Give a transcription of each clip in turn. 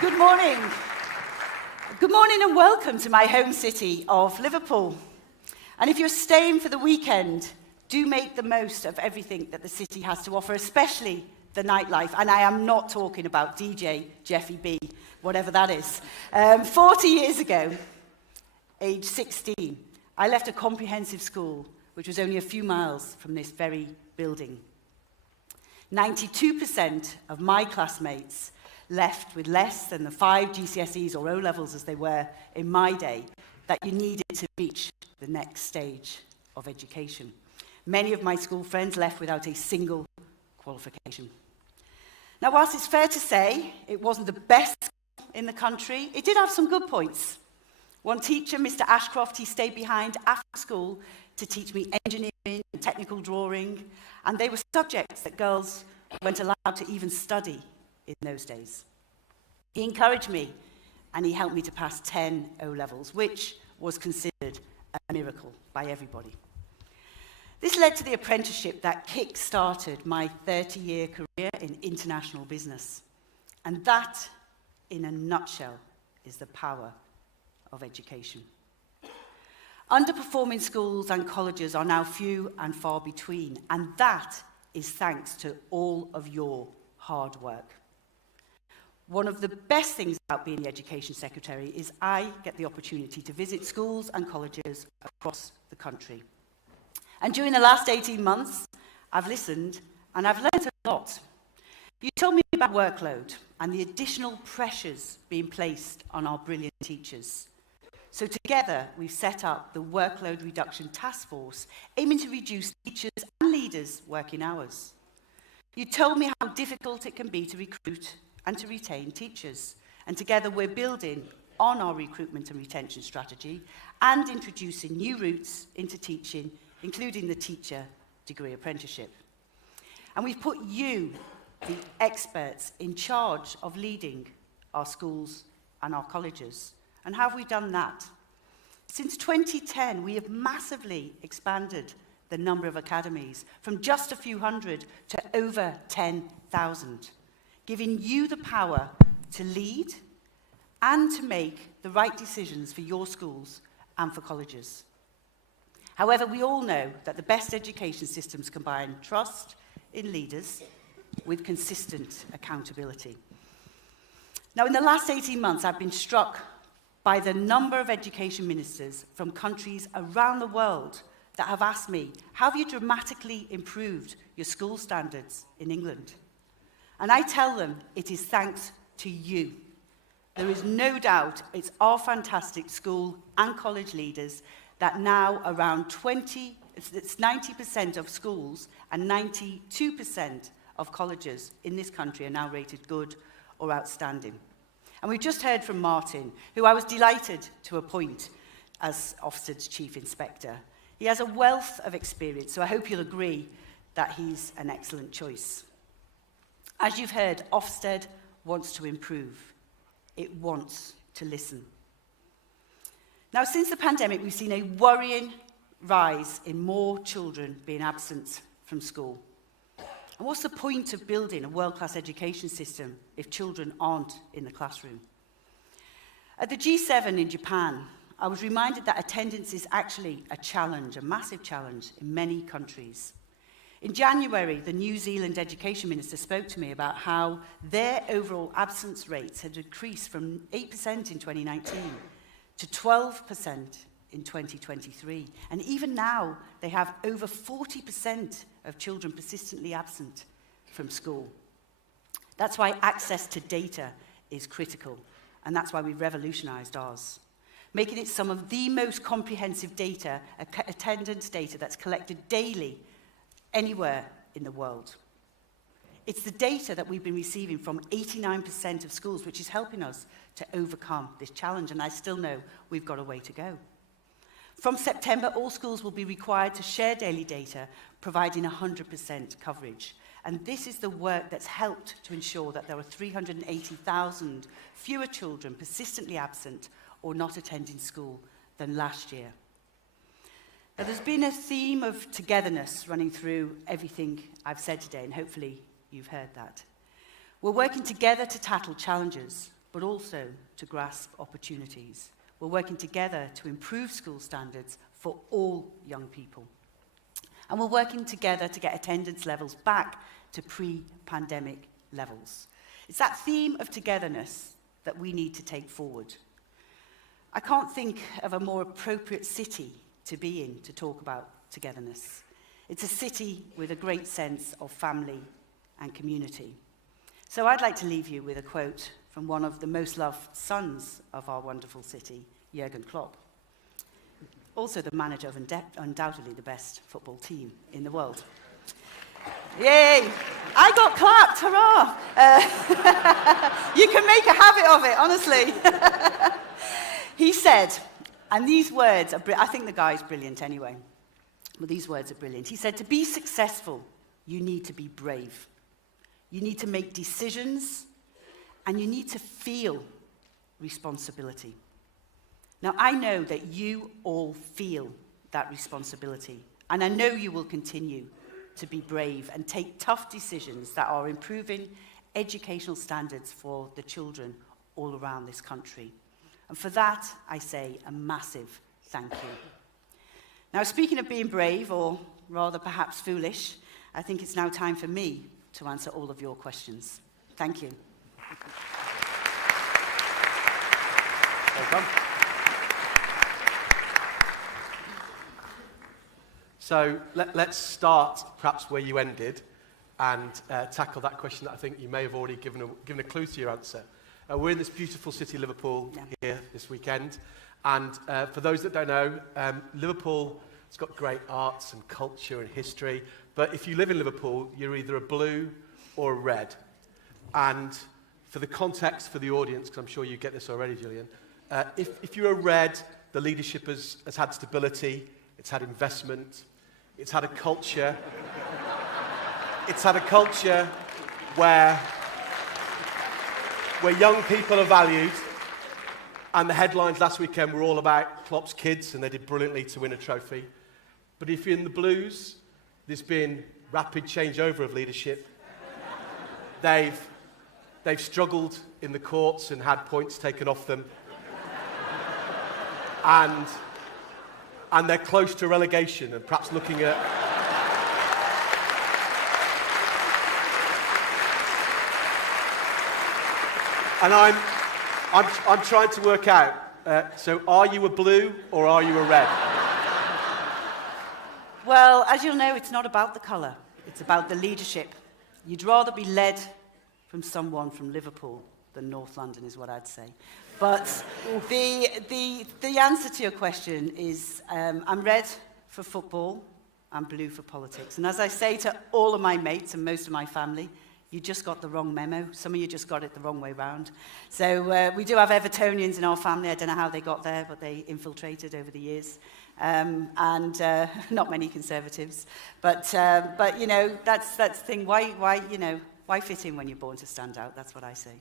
Good morning. Good morning and welcome to my home city of Liverpool. And if you're staying for the weekend, do make the most of everything that the city has to offer, especially the nightlife. And I am not talking about DJ Jeffy B, whatever that is. 40 years ago, age 16, I left a comprehensive school, which was only a few miles from this very building. 92% of my classmates left with less than the 5 GCSEs or O-levels as they were in my day that you needed to reach the next stage of education. Many of my school friends left without a single qualification. Now, whilst it's fair to say it wasn't the best in the country, it did have some good points. One teacher, Mr. Ashcroft, he stayed behind after school to teach me engineering and technical drawing, and they were subjects that girls weren't allowed to even study in those days. He encouraged me, and he helped me to pass 10 O-levels, which was considered a miracle by everybody. This led to the apprenticeship that kick-started my 30-year career in international business. And that, in a nutshell, is the power of education. Underperforming schools and colleges are now few and far between, and that is thanks to all of your hard work. One of the best things about being the Education Secretary is I get the opportunity to visit schools and colleges across the country. And during the last 18 months, I've listened and I've learned a lot. You told me about workload and the additional pressures being placed on our brilliant teachers. So together, we've set up the Workload Reduction Task Force, aiming to reduce teachers and leaders' working hours. You told me how difficult it can be to recruit and to retain teachers. And together, we're building on our recruitment and retention strategy and introducing new routes into teaching, including the teacher degree apprenticeship. And we've put you, the experts, in charge of leading our schools and our colleges. And how have we done that? Since 2010, we have massively expanded the number of academies from just a few hundred to over 10,000, giving you the power to lead and to make the right decisions for your schools and for colleges. However, we all know that the best education systems combine trust in leaders with consistent accountability. Now, in the last 18 months, I've been struck by the number of education ministers from countries around the world that have asked me, how have you dramatically improved your school standards in England? And I tell them, it is thanks to you. There is no doubt it's our fantastic school and college leaders that now around 90% of schools and 92% of colleges in this country are now rated good or outstanding. And we've just heard from Martyn, who I was delighted to appoint as Ofsted's Chief Inspector. He has a wealth of experience, so I hope you'll agree that he's an excellent choice. As you've heard, Ofsted wants to improve. It wants to listen. Now, since the pandemic, we've seen a worrying rise in more children being absent from school. And what's the point of building a world-class education system if children aren't in the classroom? At the G7 in Japan, I was reminded that attendance is actually a challenge, a massive challenge in many countries. In January, the New Zealand Education Minister spoke to me about how their overall absence rates had increased from 8% in 2019 to 12% in 2023. And even now, they have over 40% of children persistently absent from school. That's why access to data is critical, and that's why we revolutionized ours, making it some of the most comprehensive data, attendance data that's collected daily anywhere in the world. It's the data that we've been receiving from 89% of schools, which is helping us to overcome this challenge, and I still know we've got a way to go. From September, all schools will be required to share daily data, providing 100% coverage. And this is the work that's helped to ensure that there are 380,000 fewer children persistently absent or not attending school than last year. Now, there's been a theme of togetherness running through everything I've said today, and hopefully you've heard that. We're working together to tackle challenges, but also to grasp opportunities. We're working together to improve school standards for all young people. And we're working together to get attendance levels back to pre-pandemic levels. It's that theme of togetherness that we need to take forward. I can't think of a more appropriate city to be in to talk about togetherness. It's a city with a great sense of family and community. So I'd like to leave you with a quote from one of the most loved sons of our wonderful city, Jurgen Klopp. Also the manager of undoubtedly the best football team in the world. Yay! I got clapped, hurrah! You can make a habit of it, honestly. He said, and these words are, I think the guy's brilliant anyway, but these words are brilliant. He said, to be successful, you need to be brave. You need to make decisions, and you need to feel responsibility. Now, I know that you all feel that responsibility, and I know you will continue to be brave and take tough decisions that are improving educational standards for the children all around this country. And for that, I say a massive thank you. Now, speaking of being brave, or rather perhaps foolish, I think it's now time for me to answer all of your questions. Thank you. Well done. So let's start perhaps where you ended and tackle that question that I think you may have already given a clue to your answer. We're in this beautiful city, Liverpool, here this weekend. And for those that don't know, Liverpool has got great arts and culture and history. But if you live in Liverpool, you're either a blue or a red. And for the context for the audience, because I'm sure you get this already, Gillian, if you're a red, the leadership has had stability, it's had investment, it's had a culture. It's had a culture where young people are valued, and the headlines last weekend were all about Klopp's kids, and they did brilliantly to win a trophy. But if you're in the Blues, there's been rapid changeover of leadership. They've struggled in the courts and had points taken off them. And they're close to relegation and perhaps looking at... And I'm trying to work out, so are you a blue or are you a red? Well, as you'll know, it's not about the colour. It's about the leadership. You'd rather be led from someone from Liverpool than North London, is what I'd say. But the answer to your question is I'm red for football, I'm blue for politics. And as I say to all of my mates and most of my family, you just got the wrong memo. Some of you just got it the wrong way round. So we do have Evertonians in our family. I don't know how they got there, but they infiltrated over the years. And not many Conservatives. But you know, that's the thing. Why fit in when you're born to stand out? That's what I say.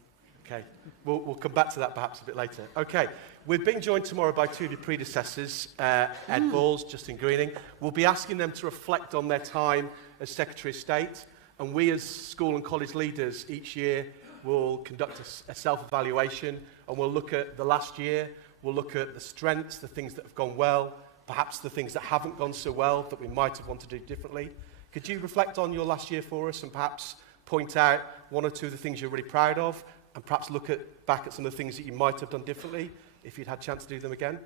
Okay, we'll come back to that perhaps a bit later. Okay, we're being joined tomorrow by two of your predecessors, Ed Balls, Justin Greening. We'll be asking them to reflect on their time as Secretary of State, and we as school and college leaders each year will conduct a self-evaluation, and we'll look at the last year, we'll look at the strengths, the things that have gone well, perhaps the things that haven't gone so well that we might have wanted to do differently. Could you reflect on your last year for us and perhaps point out one or two of the things you're really proud of, and perhaps look back at some of the things that you might have done differently if you'd had a chance to do them again?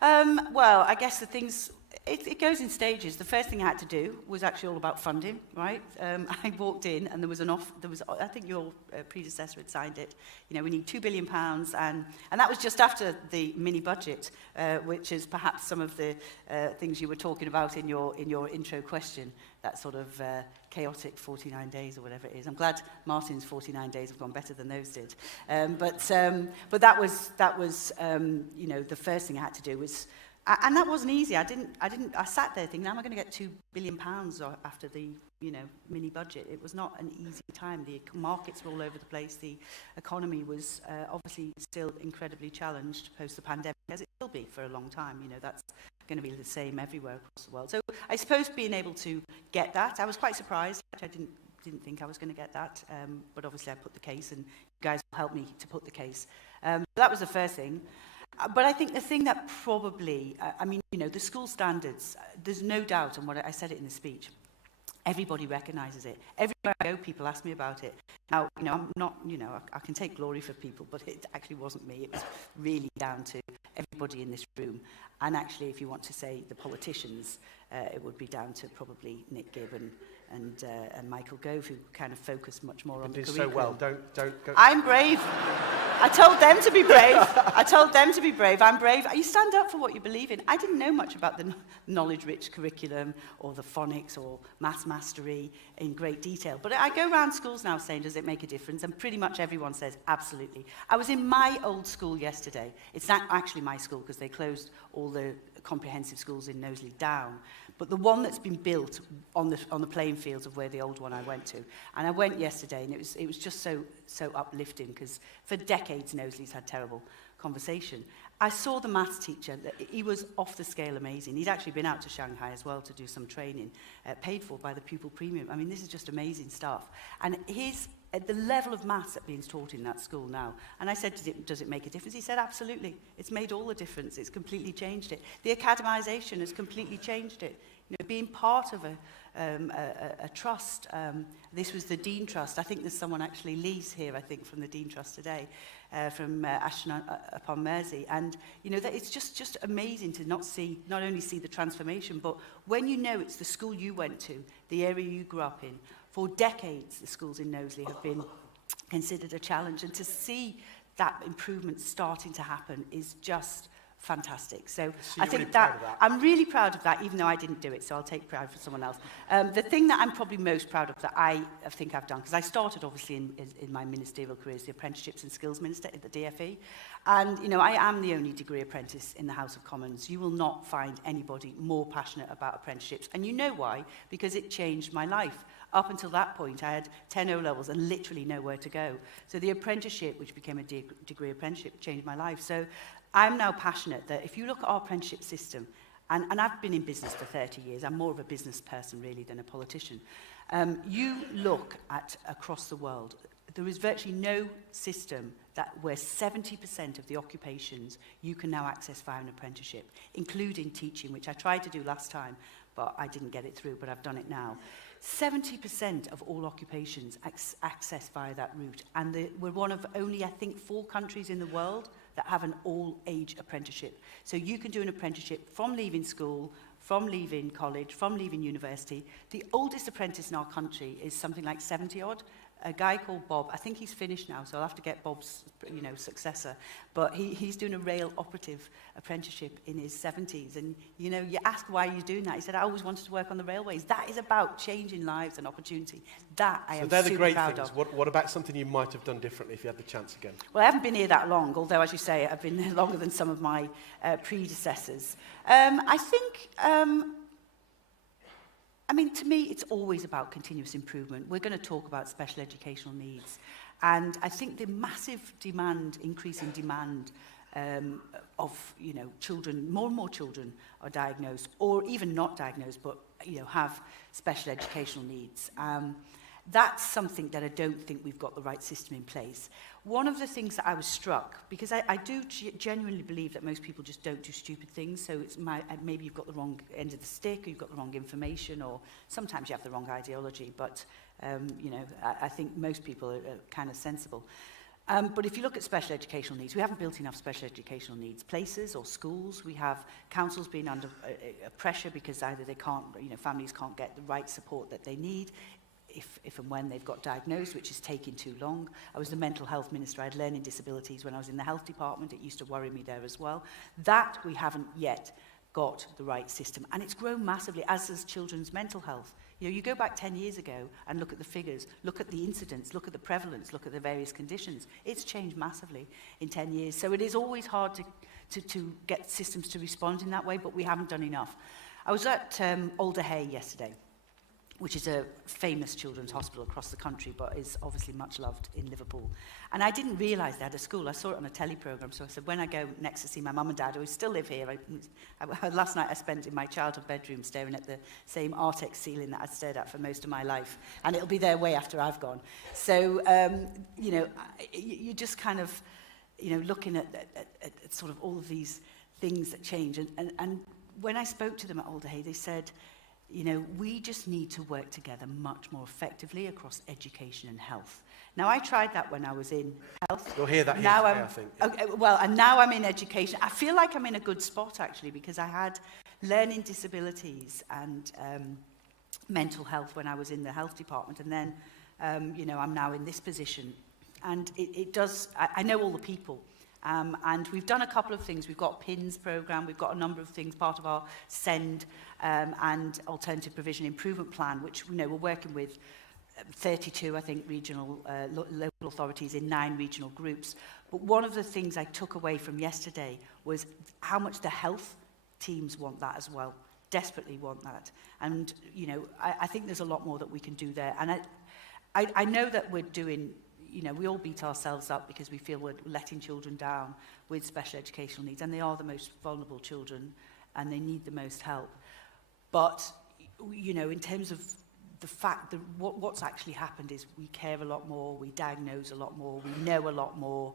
Well, I guess the things, it goes in stages. The first thing I had to do was actually all about funding, right? I walked in and there was I think your predecessor had signed it. You know, we need £2 billion, and that was just after the mini budget, which is perhaps some of the things you were talking about in your intro question, that sort of chaotic 49 days or whatever it is. I'm glad Martyn's 49 days have gone better than those did. But that was you know, the first thing I had to do was, and that wasn't easy. I sat there thinking, am I going to get £2 billion after the, you know, mini budget? It was not an easy time. The markets were all over the place. The economy was obviously still incredibly challenged post the pandemic, as it will be for a long time. You know, that's going to be the same everywhere across the world. So I suppose being able to get that, I was quite surprised. I didn't didn't think I was going to get that, but obviously I put the case, and you guys helped me to put the case. That was the first thing. But I think the thing that probably, I mean, you know, the school standards, there's no doubt, and what I said it in the speech, everybody recognises it. Everywhere I go, people ask me about it. Now, you know, I'm not, you know, I can take glory for people, but it actually wasn't me. It was really down to everybody in this room. And actually, if you want to say the politicians, it would be down to probably Nick Gibb and Michael Gove, who kind of focus much more on the curriculum. So well. Don't go. I'm brave. I told them to be brave. I told them to be brave. I'm brave. You stand up for what you believe in. I didn't know much about the knowledge-rich curriculum or the phonics or maths mastery in great detail. But I go around schools now saying, does it make a difference? And pretty much everyone says, absolutely. I was in my old school yesterday. It's not actually my school because they closed all the comprehensive schools in Knowsley down. But the one that's been built on the playing fields of where the old one I went to. And I went yesterday, and it was just so uplifting, because for decades Knowsley's had terrible conversation. I saw the maths teacher. He was off the scale amazing. He'd actually been out to Shanghai as well to do some training, paid for by the pupil premium. I mean, this is just amazing stuff. And at the level of maths that's being taught in that school now. And I said, does it make a difference? He said, absolutely. It's made all the difference. It's completely changed it. The academisation has completely changed it. You know, being part of a trust. This was the Dean Trust. I think there's someone actually, Lee's here, I think, from the Dean Trust today, from Ashton upon Mersey. And, you know, that it's just amazing to not only see the transformation, but when you know it's the school you went to, the area you grew up in. For decades, the schools in Knowsley have been considered a challenge, and to see that improvement starting to happen is just fantastic. So I think really proud of that. I'm really proud of that, even though I didn't do it, so I'll take pride for someone else. The thing that I'm probably most proud of that I think I've done, because I started obviously in my ministerial career as the Apprenticeships and Skills Minister at the DFE, and you know, I am the only degree apprentice in the House of Commons. You will not find anybody more passionate about apprenticeships, and you know why? Because it changed my life. Up until that point, I had 10 O-levels and literally nowhere to go. So the apprenticeship, which became a degree apprenticeship, changed my life. So I'm now passionate that if you look at our apprenticeship system, and I've been in business for 30 years, I'm more of a business person really than a politician. You look at across the world, there is virtually no system where 70% of the occupations you can now access via an apprenticeship, including teaching, which I tried to do last time, but I didn't get it through, but I've done it now. 70% of all occupations access via that route. And we're one of only, I think, 4 countries in the world that have an all-age apprenticeship. So you can do an apprenticeship from leaving school, from leaving college, from leaving university. The oldest apprentice in our country is something like 70-odd. A guy called Bob, I think he's finished now, so I'll have to get Bob's, you know, successor. But he's doing a rail operative apprenticeship in his 70s. And, you know, you ask why you're doing that. He said, I always wanted to work on the railways. That is about changing lives and opportunity. That I am super proud of. So they're the great things. What about something you might have done differently if you had the chance again? Well, I haven't been here that long, although, as you say, I've been there longer than some of my predecessors. I think... I mean, to me, it's always about continuous improvement. We're going to talk about special educational needs. And I think the massive increase in demand of, you know, children, more and more children are diagnosed, or even not diagnosed, but, you know, have special educational needs. That's something that I don't think we've got the right system in place. One of the things that I was struck, because I do genuinely believe that most people just don't do stupid things, so it's maybe you've got the wrong end of the stick, or you've got the wrong information, or sometimes you have the wrong ideology, but you know, I think most people are kind of sensible. But if you look at special educational needs, we haven't built enough special educational needs places or schools. We have councils being under pressure because either they can't, you know, families can't get the right support that they need, if and when they've got diagnosed, which is taking too long. I was the mental health minister. I had learning disabilities when I was in the health department. It used to worry me there as well. That we haven't yet got the right system. And it's grown massively, as has children's mental health. You know, you go back 10 years ago and look at the figures, look at the incidence, look at the prevalence, look at the various conditions. It's changed massively in 10 years. So it is always hard to get systems to respond in that way, but we haven't done enough. I was at Alder Hay yesterday. which is a famous children's hospital across the country, but is obviously much loved in Liverpool. And I didn't realise they had a school. I saw it on a telly programme, so I said, when I go next to see my mum and dad, who still live here, last night I spent in my childhood bedroom staring at the same Artex ceiling that I'd stared at for most of my life, and it'll be there way after I've gone. So, you know, you just kind of, you know, looking at sort of all of these things that change. And when I spoke to them at Alderhay, they said, you know, we just need to work together much more effectively across education and health. Now, I tried that when I was in health. You'll hear that here now today, I think. Okay, well, and now I'm in education. I feel like I'm in a good spot, actually, because I had learning disabilities and mental health when I was in the health department. And then, you know, I'm now in this position. And it does, I know all the people. And we've done a couple of things. We've got a PINS programme. We've got a number of things, part of our SEND and Alternative Provision Improvement Plan, which, you know, we're working with 32, I think, regional local authorities in 9 regional groups. But one of the things I took away from yesterday was how much the health teams want that as well, desperately want that. And, you know, I think there's a lot more that we can do there. And I know that we're doing, you know, we all beat ourselves up because we feel we're letting children down with special educational needs, and they are the most vulnerable children and they need the most help. But, you know, in terms of the fact that what's actually happened is we care a lot more, we diagnose a lot more, we know a lot more,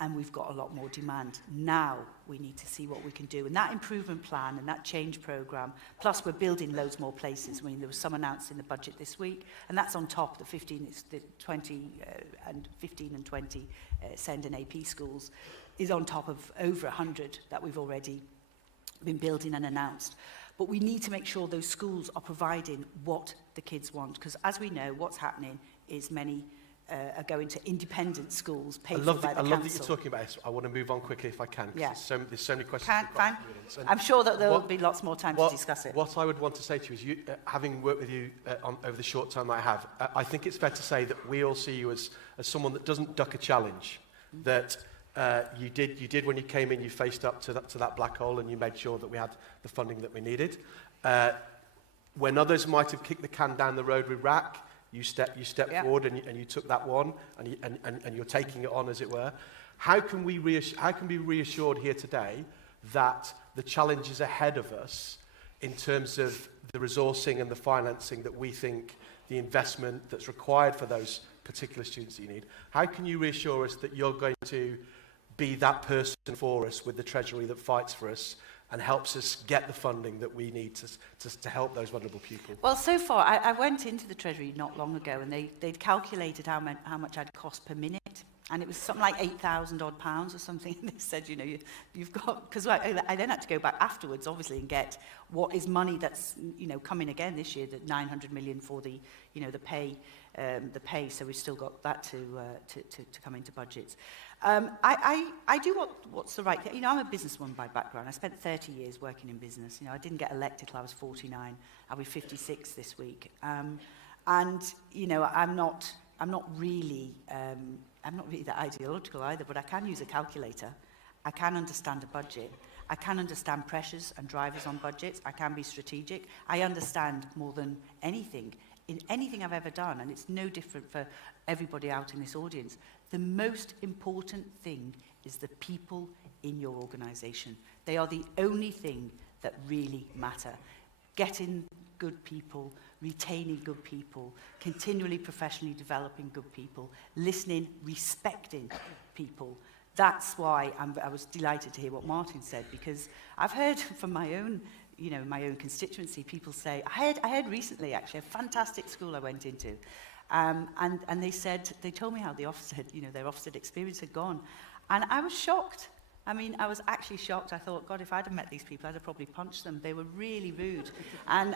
and we've got a lot more demand. Now we need to see what we can do. And that improvement plan and that change programme, plus we're building loads more places. I mean, there was some announced in the budget this week, and that's on top of the 15, it's the 20 and 15 and 20 SEND and AP schools, is on top of over 100 that we've already been building and announced. But we need to make sure those schools are providing what the kids want, because as we know, what's happening is many are going to independent schools paid for by the council. I love that you're talking about this. I want to move on quickly if I can, because there's so many questions. Fine. I'm sure that there will be lots more time to discuss it. What I would want to say to you is, having worked with you over the short time I have, I think it's fair to say that we all see you as someone that doesn't duck a challenge, that you did when you came in, you faced up to that black hole and you made sure that we had the funding that we needed. When others might have kicked the can down the road with RAC, you stepped forward and you took that one and you're taking it on, as it were. How can we be reassured here today that the challenges ahead of us in terms of the resourcing and the financing that we think, the investment that's required for those particular students that you need, how can you reassure us that you're going to be that person for us with the Treasury that fights for us and helps us get the funding that we need to help those vulnerable people? Well, so far, I went into the Treasury not long ago, and they'd calculated how much I'd cost per minute, and it was something like £8,000 odd or something. And they said, you know, you've got, because I then had to go back afterwards, obviously, and get what is money that's, you know, coming again this year, that 900 million for the, you know, the pay. So we've still got that to come into budgets. I do what's the right thing. You know, I'm a businesswoman by background. I spent 30 years working in business. You know, I didn't get elected till I was 49. I'll be 56 this week. And you know, I'm not really that ideological either. But I can use a calculator. I can understand a budget. I can understand pressures and drivers on budgets. I can be strategic. I understand more than anything in anything I've ever done, and it's no different for everybody out in this audience. The most important thing is the people in your organisation. They are the only thing that really matter. Getting good people, retaining good people, continually professionally developing good people, listening, respecting people. That's why I was delighted to hear what Martyn said, because I've heard from my own, you know, my own constituency, people say, I heard recently, actually, a fantastic school I went into, and they said, they told me how the Ofsted, you know, their Ofsted experience had gone, and I was shocked. I mean, I was actually shocked. I thought, God, if I'd have met these people, I'd have probably punched them. They were really rude. And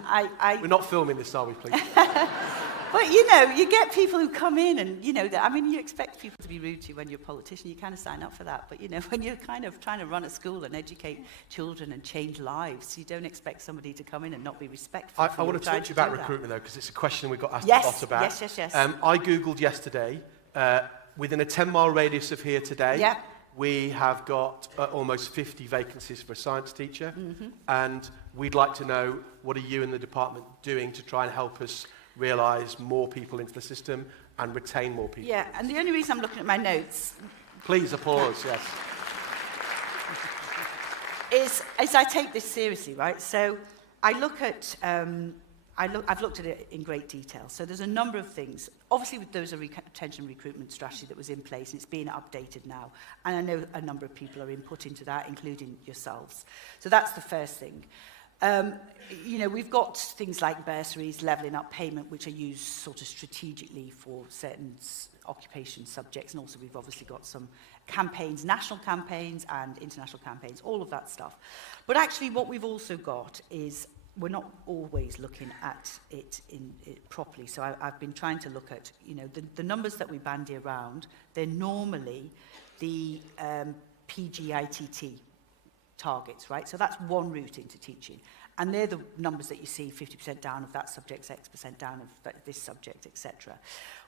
We're not filming this, are we, please? But, you know, you get people who come in and, you know, I mean, you expect people to be rude to you when you're a politician. You kind of sign up for that. But, you know, when you're kind of trying to run a school and educate children and change lives, you don't expect somebody to come in and not be respectful. I want to talk to you about recruitment, though, because it's a question we got asked a lot about. Yes. I Googled yesterday, within a 10-mile radius of here today, we have got almost 50 vacancies for a science teacher, and we'd like to know, what are you and the department doing to try and help us realise more people into the system and retain more people. Yeah, and the only reason I'm looking at my notes Please applause, yes. is I take this seriously, right? So I look at, I've looked at it in great detail. So there's a number of things. Obviously, there was a retention recruitment strategy that was in place, and it's being updated now. And I know a number of people are input into that, including yourselves. So that's the first thing. You know, we've got things like bursaries, levelling up payment, which are used sort of strategically for certain occupation subjects. And also we've obviously got some campaigns, national campaigns and international campaigns, all of that stuff. But actually what we've also got is we're not always looking at it properly. So I've been trying to look at, you know, the numbers that we bandy around, they're normally the PGITT targets, right? So that's one route into teaching. And they're the numbers that you see, 50% down of that subject, X% down of this subject, etc.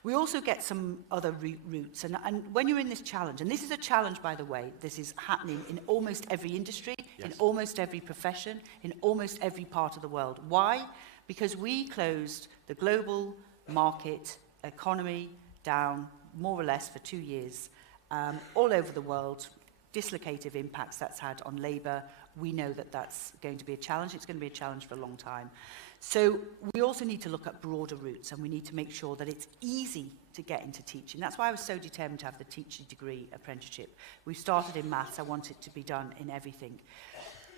We also get some other routes. And when you're in this challenge, and this is a challenge, by the way, this is happening in almost every industry, yes, in almost every profession, in almost every part of the world. Why? Because we closed the global market economy down more or less for 2 years, all over the world. Dislocative impacts that's had on labour. We know that that's going to be a challenge. It's going to be a challenge for a long time. So we also need to look at broader routes, and we need to make sure that it's easy to get into teaching. That's why I was so determined to have the teaching degree apprenticeship. We started in maths. I want it to be done in everything.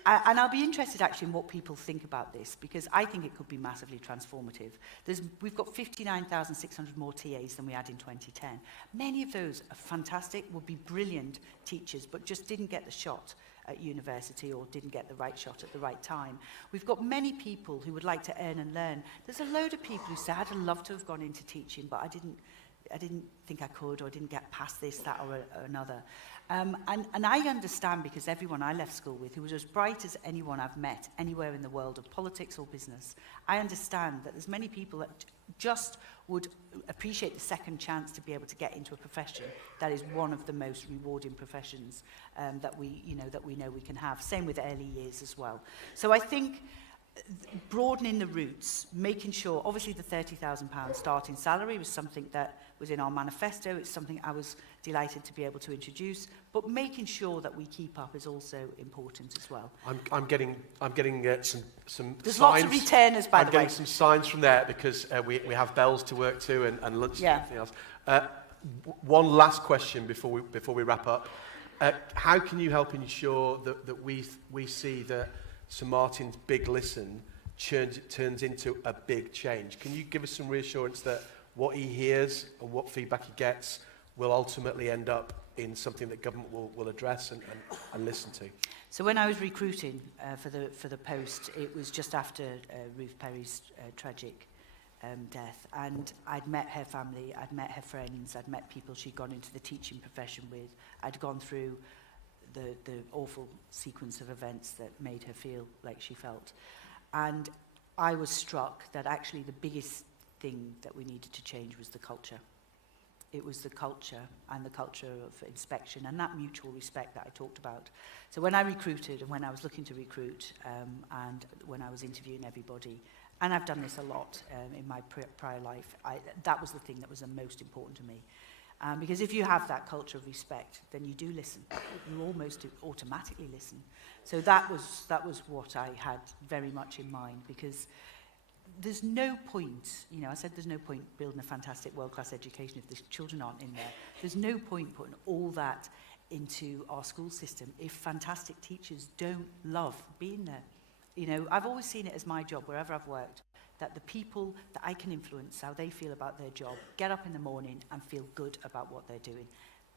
And I'll be interested actually in what people think about this, because I think it could be massively transformative. We've got 59,600 more TAs than we had in 2010. Many of those are fantastic, would be brilliant teachers, but just didn't get the shot at university or didn't get the right shot at the right time. We've got many people who would like to earn and learn. There's a load of people who say, I'd love to have gone into teaching, but I didn't think I could, or didn't get past this, that, or another. And I understand, because everyone I left school with, who was as bright as anyone I've met anywhere in the world of politics or business, I understand that there's many people that just would appreciate the second chance to be able to get into a profession that is one of the most rewarding professions that we know we can have. Same with early years as well. So I think broadening the routes, making sure, obviously the £30,000 starting salary was something that was in our manifesto. It's something I was delighted to be able to introduce, but making sure that we keep up is also important as well. I'm getting some There's signs. lots of returners, by the way. I'm getting some signs from there, because we have bells to work to and lunch and everything else. One last question before we wrap up. How can you help ensure that we see that Sir Martyn's big listen turns into a big change? Can you give us some reassurance that what he hears and what feedback he gets will ultimately end up in something that government will address and listen to? So when I was recruiting for the post, it was just after Ruth Perry's tragic death, and I'd met her family, I'd met her friends, I'd met people she'd gone into the teaching profession with. I'd gone through the awful sequence of events that made her feel like she felt. And I was struck that actually the biggest thing that we needed to change was the culture. It was the culture, and the culture of inspection and that mutual respect that I talked about. So when I recruited, and when I was looking to recruit, and when I was interviewing everybody, and I've done this a lot in my prior life, that was the thing that was the most important to me. Because if you have that culture of respect, then you do listen. You almost automatically listen. So that was what I had very much in mind, because there's no point, you know, I said there's no point building a fantastic world-class education if the children aren't in there. There's no point putting all that into our school system if fantastic teachers don't love being there. You know, I've always seen it as my job, wherever I've worked, that the people that I can influence how they feel about their job, get up in the morning and feel good about what they're doing.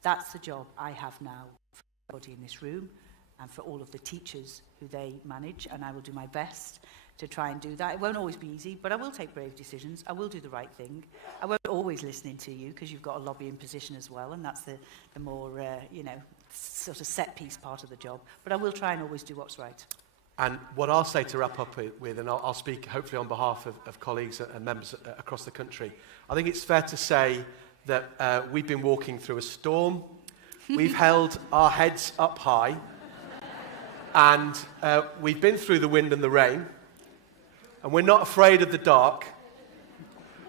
That's the job I have now for everybody in this room and for all of the teachers who they manage, and I will do my best to try and do that. It won't always be easy, but I will take brave decisions. I will do the right thing. I won't always listen to you, because you've got a lobbying position as well, and that's the more, you know, sort of set-piece part of the job. But I will try and always do what's right. And what I'll say to wrap up with, and I'll speak hopefully on behalf of colleagues and members across the country, I think it's fair to say that we've been walking through a storm. We've held our heads up high, and we've been through the wind and the rain, and we're not afraid of the dark.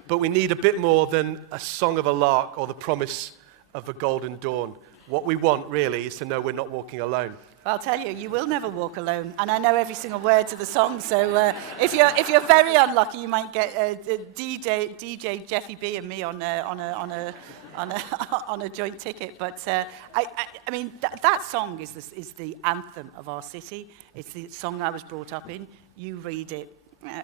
but we need a bit more than a song of a lark or the promise of a golden dawn. What we want, really, is to know we're not walking alone. I'll tell you, you will never walk alone, and I know every single word to the song. So if you're very unlucky, you might get DJ Jeffy B and me on a joint ticket. But I mean, that song is the anthem of our city. It's the song I was brought up in. You read it,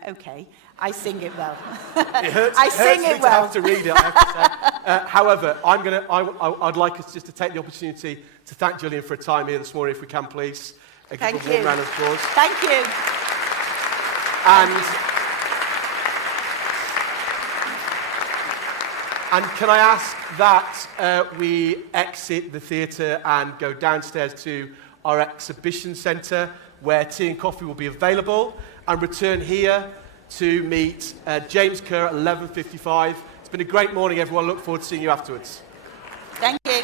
okay. I sing it well. It hurts, I sing me it well. to have to read it, I have to say. However, I'd like us just to take the opportunity to thank Gillian for a time here this morning, if we can, please. Thank give a warm you. round of applause. Thank you. And can I ask that we exit the theatre and go downstairs to our exhibition centre, where tea and coffee will be available, and return here to meet James Kerr at 11:55. It's been a great morning, everyone. Look forward to seeing you afterwards. Thank you.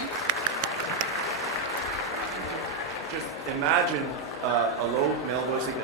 Just imagine a low male voicing